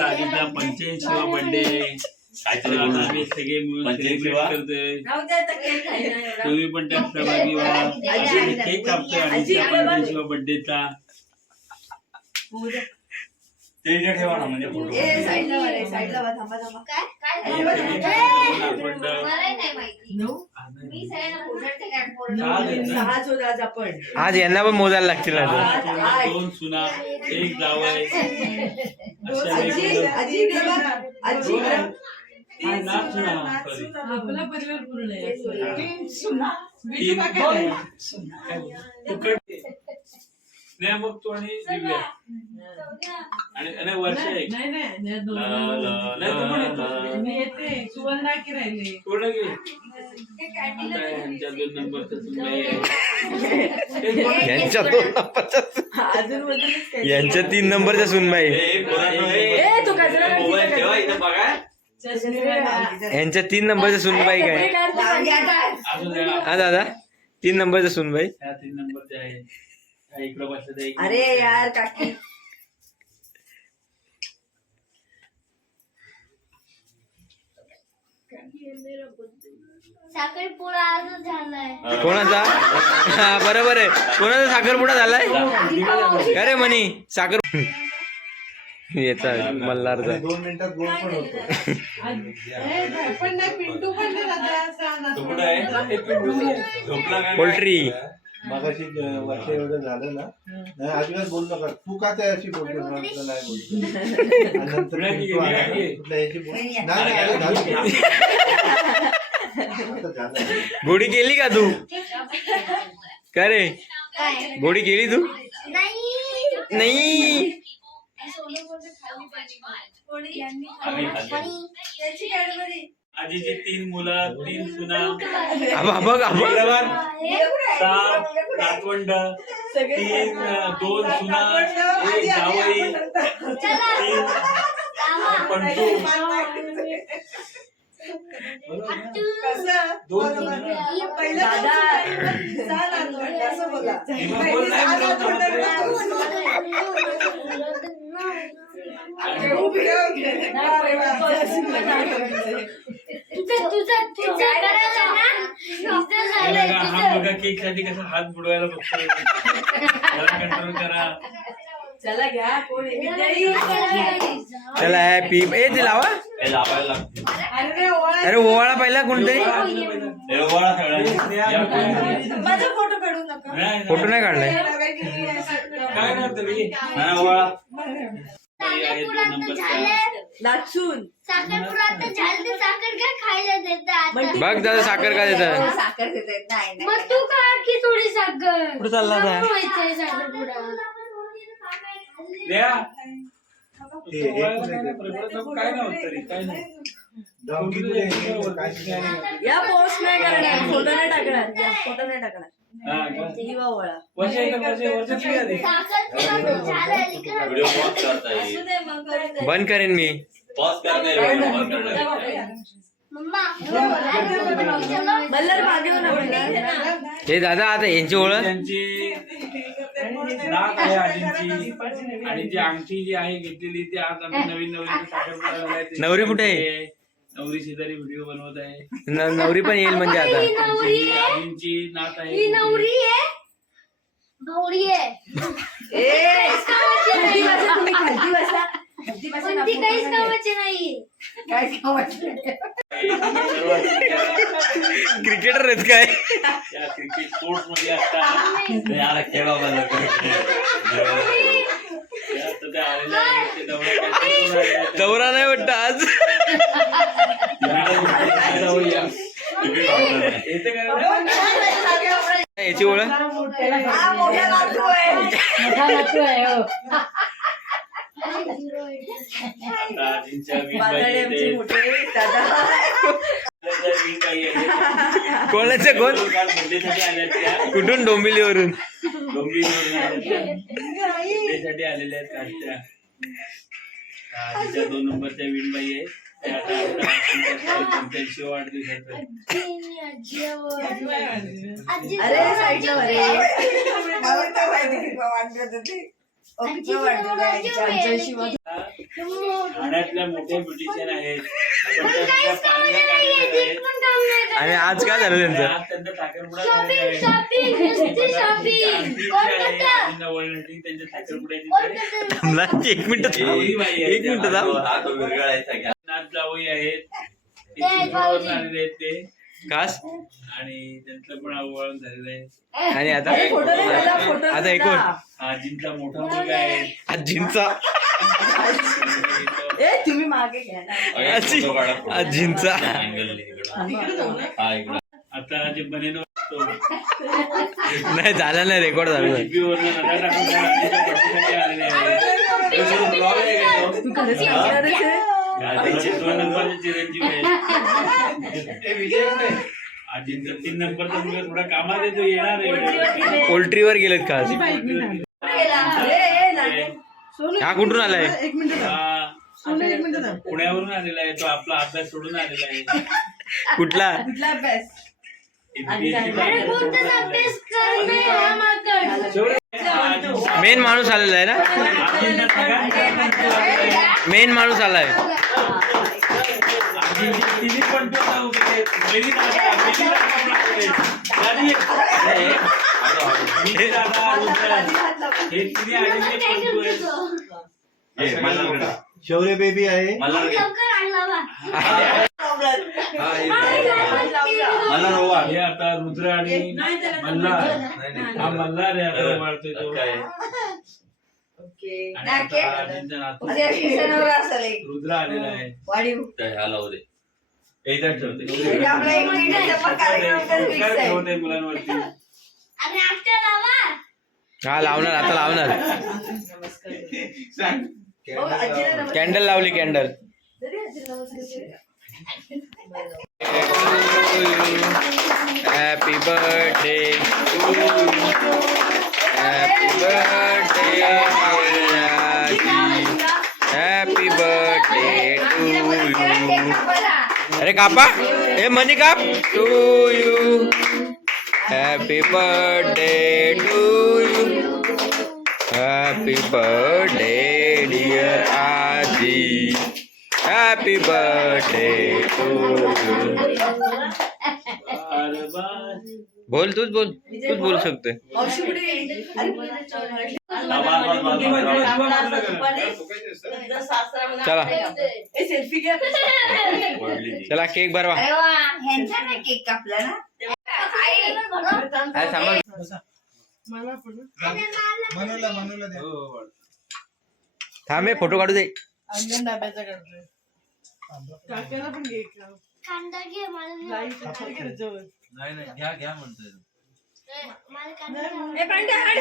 आमचा आधीचा 85वा बर्थडे आम्ही सगळे मिळून सेलिब्रेट करतोय. तुम्ही पण त्यात सहभागी व्हा. केक कापतोय आधीच्या 85वा बर्थडेचा. ते ठेवा ना म्हणजे आज यांना पण मोजायला लागतील. 2 सुना 1 जावई अशा आपला परिवार पूर्ण आहे. नाही मग तो आणि दिव्या आणि वर्ष एक नाही मी येते सुवर्णा की राहिले थोडं घे. यांच्या 2 नंबरचं यांच्या 3 नंबरच्या सुनबाई, यांच्या 3 नंबरच्या सुनबाई काय हा दादा 3 नंबरच्या सुनबाई. 3 नंबरचे आहे. इकडं बसलं अरे यार काकी साखरपुडा अजून झालाय. कोणाचा? हा बरोबर आहे. कोणाचा साखरपुडा झालाय का रे मनी? साखर याचा मल्हारचा 2 मिनिटात गोल पण होतो. पण नाही पिंटू पण पोल्ट्री. मगाशी वर्ष एवढं झालं ना, नाही अजिबात बोलू नका. तू का त्याशी बोलतो? म्हटलं नाही बोलतो. नंतर कुठल्या याची बोल गोडी केली का तू? का रे गोडी केली तू? नाही आजीची 3 मुलं 3 सुना बघ 7 नातवंड 2 सुना 1 जावई 3 पंटू 2 केक साठी कसा हात बुडवायला बघतोय. कंट्रोल करा. चला घ्या कोण चला हॅपी ए ते लावा. अरे ओवाळा पहिला कोणतरी. माझा फोटो काढू नका. फोटो नाही काढलाय. काय नव्हतं नाचून साखरपुडा झालं तर साखर काय खायला देतात. बघ दादा साखर का देतात. साखर देतात. नाही मग तू खा की थोडी साखर. कुठं चालला आता? व्हायचंय साखरपुडा. द्या. काय नव्हतं तरी काय नाही. या पोस्ट नाही करणार. फोटो नाही टाकणार. फोटो नाही टाकणार. दिवा ओळा बंद करेन मी. हे दादा आता यांची ओळख त्यांची नात आहे आजींची आणि जी अंगठी जी आहे घेतलेली ती आज आम्ही नवीन साखरपुडा. नवरी कुठे आहे? नवरी शेजारी व्हिडिओ बनवत आहे. नवरी पण येईल म्हणजे आता. आजींची नात आहे. ही नवरी आहे भावरी आहे. तुम्ही खालती बसा. खालती बसा. पण ती काहीच कामाची नाही. काय कामाचं? क्रिकेटर आहेत काय? त्या क्रिकेट स्पोर्ट्स मध्ये असतात. दौरा नाही वाटत आज. याची ओळख कोणाच्या कोण कुठून? डोंबिवलीवरून. डोंबिवलीवरून आलेल्या आहेत. आजीच्या 2 नंबरच्या विणबाई आहे. 85 वाढदिवसाचा. अरे साईडला ठाण्यातल्या मोठ्या ब्युटिशियन आहेत पण त्या पालघर कार्यक्रम आहेत. आणि आज काय झालं त्यांचं आज त्यांचा साखरपुडा झालेला आहे. शॉपिंग नुसती शॉपिंग आरती कोण आहे, करतं आरतींना वळणटी त्यांच्या साखरपुड्याची कोण ते. करतं थांबला, एक मिनिट एक मिनिट थांब. नाथ जावई आहेत ते ते आहेत चिपळूणवरून भाऊजी. आलेले आहेत ते कास आणि त्यांचं पण आवळण झालेलं आहे. आणि आता फोटो नाही झाला, फोटो आता नाही एकूण झाला. आजींचा मोठा मुलगा आहे. आजींचा ए तुम्ही मागे घ्या ना. आजींचा तिकडे जाऊ ना. आता जे बनेन नाही झालं नाही रेकॉर्ड झालं नाही. जीपीवरनं नजर टाकून त्या आजीच्या पाठीसाठी आलेले आहेत. तू खरंच सांगणारच आहे? आजीचे 2 नंबरचे चिरंजीव आहेत. हे विजय कुठे? आजींचा 3 नंबरचा मुलगा थोडा कामात येतो येणार आहे. पोल्ट्रीवर गेलेत खास एक मिनिट हा कुठून आलाय एक मिनिट हा, एक मिनिट थांब. पुण्यावरून आलेला आहे तो आपला अभ्यास सोडून आलेला आहे. कुठला कुठला अभ्यास अरे कोणताच अभ्यास कर नाही हा माकड मेन माणूस आलेला आहे ना आजींना सगळ्यांना मेन माणूस आलाय तिने पण तो आता उभे पहिली दादा, पहिली दादा, हे तिने आलेले पण तू शौर्य बेबी आहे. लवकर आणला बा हे आता रुद्र आणि मल्हार हा मल्हार आहे आता वाढतोय तो ओके आणि आता आजींचा नातू असेल रुद्र आलेला आहे. वाढीव आपला एक मिनिटाचा पण कार्यक्रम तर fix आहे. ठेवत आहे मुलांवरती. अरे आजच्या लावा हा लावणार आता लावणार हो, आजीला नमस्कार. कॅन्डल लावली कॅन्डल जरी आजीला नमस्कार केला. Happy birthday happy birthday happy birthday to you अरे कापा हे मनी काप to you happy birthday to you happy birthday dear आजी हॅपी बर्थडे टू यू अरे बाय. बोल तूच बोलू शकते मावशी कुठे गेली? अरे, चला ए, सेल्फी घ्या. चला केक भरवा अरे वा, ह्यांचा नाही केक कापला ना आई. काय सांगा मला पण मनूला द्या. थांबे फोटो काढू दे अंगण डाब्याचा करतोय काकाला पण घे का कांदा घे मला लाईट करायचं मला कांदा ए, पांड्या, आण.